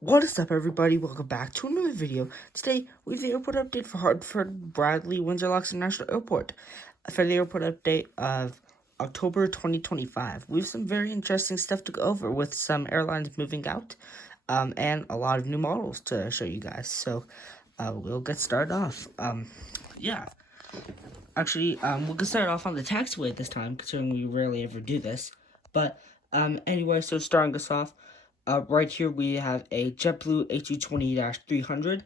What is up, everybody? Welcome back to another video. Today, we have the airport update for Hartford, Bradley, Windsor International Airport. For the airport update of October 2025, we have some very interesting stuff to go over with some airlines moving out, and a lot of new models to show you guys. So, we'll get started off. Yeah. Actually, we'll get started off on the taxiway this time, considering we rarely ever do this. But, anyway, so starting us off, right here we have a JetBlue A220-300.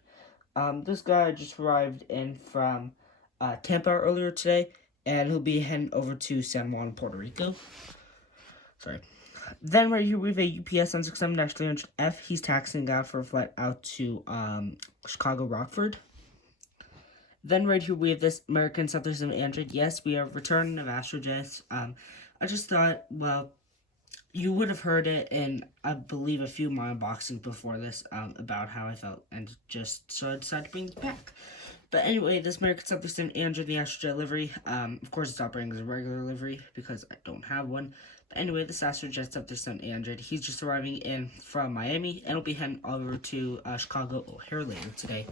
This guy just arrived in from Tampa earlier today, and he'll be heading over to San Juan, Puerto Rico. Sorry. Then right here we have a UPS 767-300F. He's taxiing out for a flight out to Chicago, Rockford. Then right here we have this American 737 Yes, we are returning of AstroJets. I just thought, well, you would have heard it in, I believe, a few of my unboxings before this about how I felt, and just so I decided to bring it back. But anyway, this American 737 the AstroJet livery, of course it's operating as a regular livery because I don't have one. But anyway, this AstroJet 737 he's just arriving in from Miami, and will be heading over to Chicago O'Hare later today.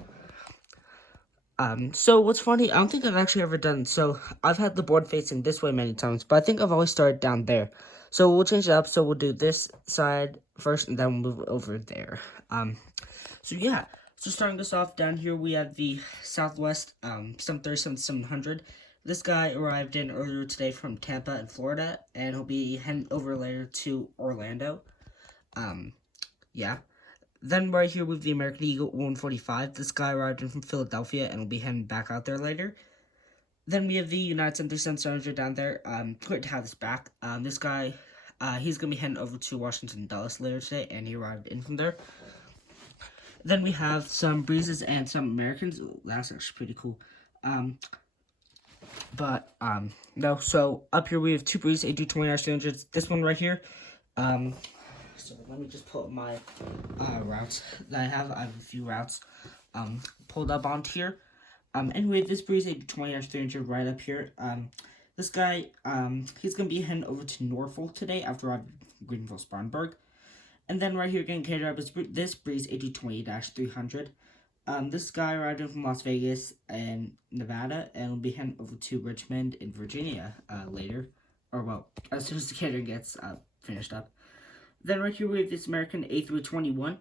So what's funny, I don't think I've actually ever done, so I've had the board facing this way many times, but I think I've always started down there. So we'll change it up, so we'll do this side first, and then we'll move over there. So yeah, so starting us off, down here we have the Southwest, 737-700. This guy arrived in earlier today from Tampa in Florida, and he'll be heading over later to Orlando. Yeah. Then right here with the American Eagle 145. This guy arrived in from Philadelphia and will be heading back out there later. Then we have the United 737-700 down there. Great to have this back. This guy, he's going to be heading over to Washington, Dulles later today, and he arrived in from there. Then we have some Breezes and some Americans. Ooh, that's actually pretty cool. No, so up here we have two Breezes, A220-300s. This one right here, so let me just pull up my routes that I have. I have a few routes pulled up onto here. Anyway, this Breeze A220-300 right up here. This guy, he's going to be heading over to Norfolk today after I've Greenville, Spartanburg. And then right here getting catered up is this Breeze A220-300. This guy arrived in from Las Vegas and Nevada and will be heading over to Richmond in Virginia later. Or, well, as soon as the catering gets finished up. Then right here we have this American A321.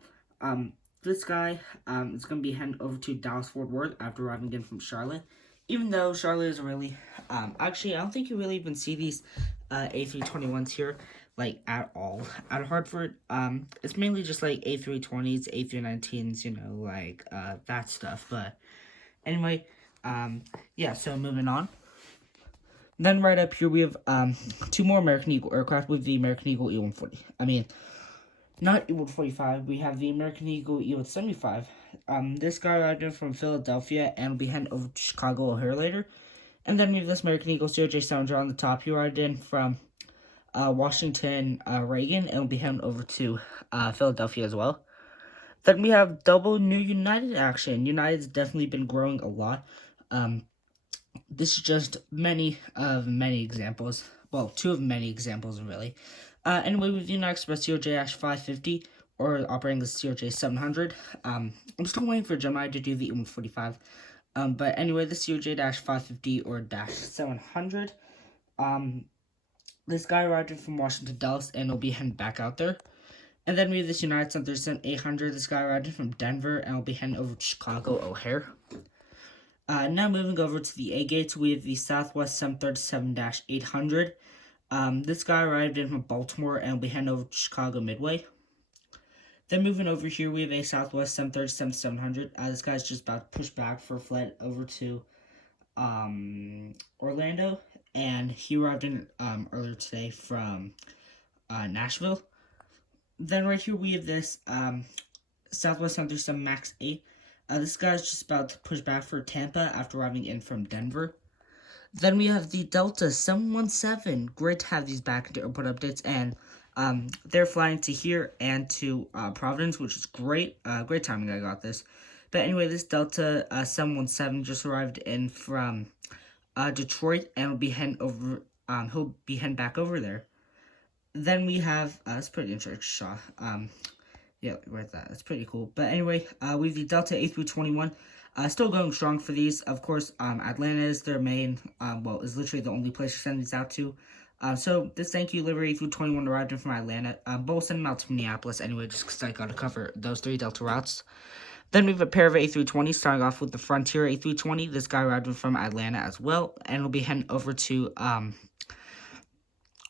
This guy is going to be heading over to Dallas-Fort Worth after arriving in from Charlotte. Even though Charlotte is really, actually I don't think you really even see these A321s here, like, at all out of Hartford. It's mainly just like A320s, A319s, you know, like, that stuff. But anyway, yeah, so moving on. Then right up here we have two more American Eagle aircraft with the American Eagle E-140. I mean, not E-145. We have the American Eagle E-175. This guy arrived in from Philadelphia and will be heading over to Chicago O'Hare later. And then we have this American Eagle CRJ-700 on the top. He arrived in from Washington Reagan and will be heading over to Philadelphia as well. Then we have double new United action. United's definitely been growing a lot. This is just many examples. Well, two of many examples, really. Anyway, with United Express CRJ-550, or operating the CRJ-700. I'm still waiting for Gemini to do the E-145. But anyway, the CRJ-550 or -700. This guy arrived in from Washington, Dulles, and will be heading back out there. And then we have this United 737-800. This guy arrived in from Denver, and will be heading over to Chicago O'Hare. Now moving over to the A-gates, we have the Southwest 737-800. This guy arrived in from Baltimore and will be heading over to Chicago Midway. Then moving over here, we have a Southwest 737-700. This guy's just about to push back for a flight over to Orlando, and he arrived in earlier today from Nashville. Then right here we have this Southwest 737 MAX 8. This guy's just about to push back for Tampa after arriving in from Denver. Then we have the Delta 717. Great to have these back into airport updates, and they're flying to here and to Providence, which is great. Great timing I got this. But anyway, this Delta 717 just arrived in from Detroit and will be heading over. He'll be heading back over there. Then we have it's pretty interesting shot. Yeah, right that. That's pretty cool. But anyway, we have the Delta A321. Still going strong for these. Of course, Atlanta is their main, well, is literally the only place to send these out to. So this thank you livery A321 arrived in from Atlanta. But we'll send them out to Minneapolis anyway, just because I got to cover those 3 Delta routes. Then we have a pair of A320s, starting off with the Frontier A320. This guy arrived in from Atlanta as well, and will be heading over to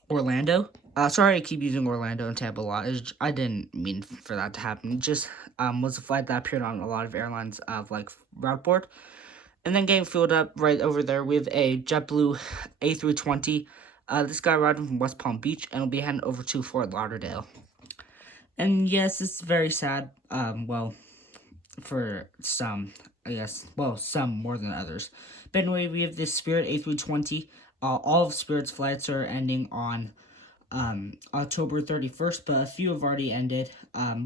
Orlando. Sorry I keep using Orlando and Tampa a lot. I didn't mean for that to happen. It just was a flight that appeared on a lot of airlines like route board. And then getting filled up right over there, we have a JetBlue A320. This guy arrived from West Palm Beach and will be heading over to Fort Lauderdale. And yes, it's very sad. Well, for some, I guess. Well, some more than others. But anyway, we have this Spirit A320. All of Spirit's flights are ending on October 31st, but a few have already ended,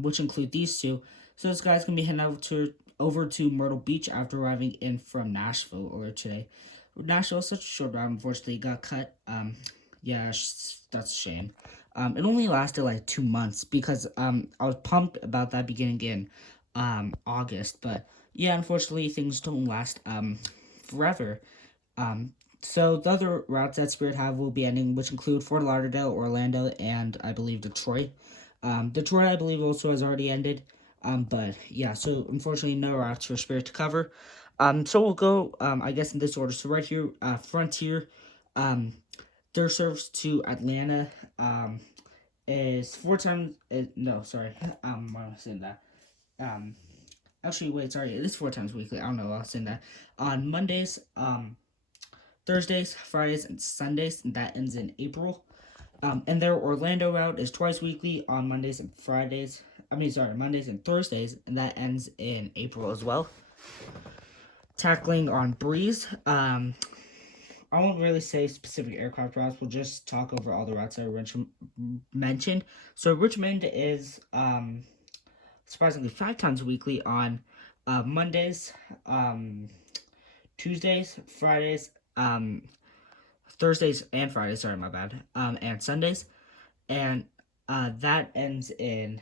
which include these 2. So this guy's going to be heading over to Myrtle Beach after arriving in from Nashville earlier today. Nashville is such a short route, unfortunately, it got cut. Yeah, that's a shame. It only lasted like 2 months because I was pumped about that beginning in August, but yeah, unfortunately, things don't last forever. So the other routes that Spirit have will be ending, which include Fort Lauderdale, Orlando, and I believe Detroit. Detroit, I believe, also has already ended. But yeah, so unfortunately, no routes for Spirit to cover. So we'll go, I guess, in this order. So right here, Frontier, their service to Atlanta, is 4 times. No, sorry. Why am I saying that? Actually, wait, sorry. It is 4 times weekly. I don't know. I was saying that on Mondays, Thursdays, Fridays, and Sundays, and that ends in April. And their Orlando route is twice weekly on Mondays and Fridays. Mondays and Thursdays, and that ends in April as well. Tackling on Breeze, I won't really say specific aircraft routes. We'll just talk over all the routes I mentioned. So Richmond is surprisingly 5 times weekly on Mondays, Tuesdays, Fridays, Thursdays and Fridays, sorry, my bad, and Sundays, and that ends in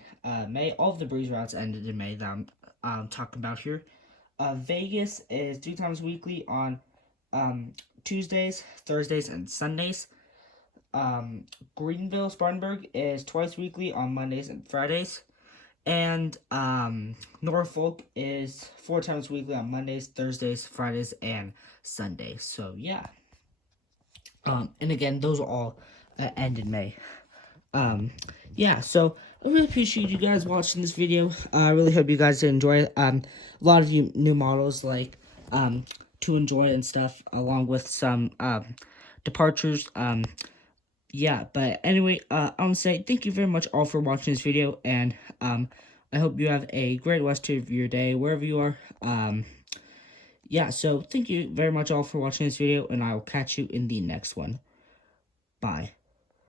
May. All of the Breeze routes ended in May that I'm talking about here. Vegas is 2 times weekly on Tuesdays, Thursdays, and Sundays. Greenville, Spartanburg is twice weekly on Mondays and Fridays. And Norfolk is 4 times weekly on Mondays, Thursdays, Fridays, and Sundays. So yeah. And again, those all end in May. Yeah, so I really appreciate you guys watching this video. I really hope you guys enjoy it. A lot of you new models like to enjoy and stuff, along with some departures. Yeah, but anyway, I want to say thank you very much all for watching this video, and I hope you have a great rest of your day wherever you are. Yeah, so thank you very much all for watching this video, and I will catch you in the next one. Bye.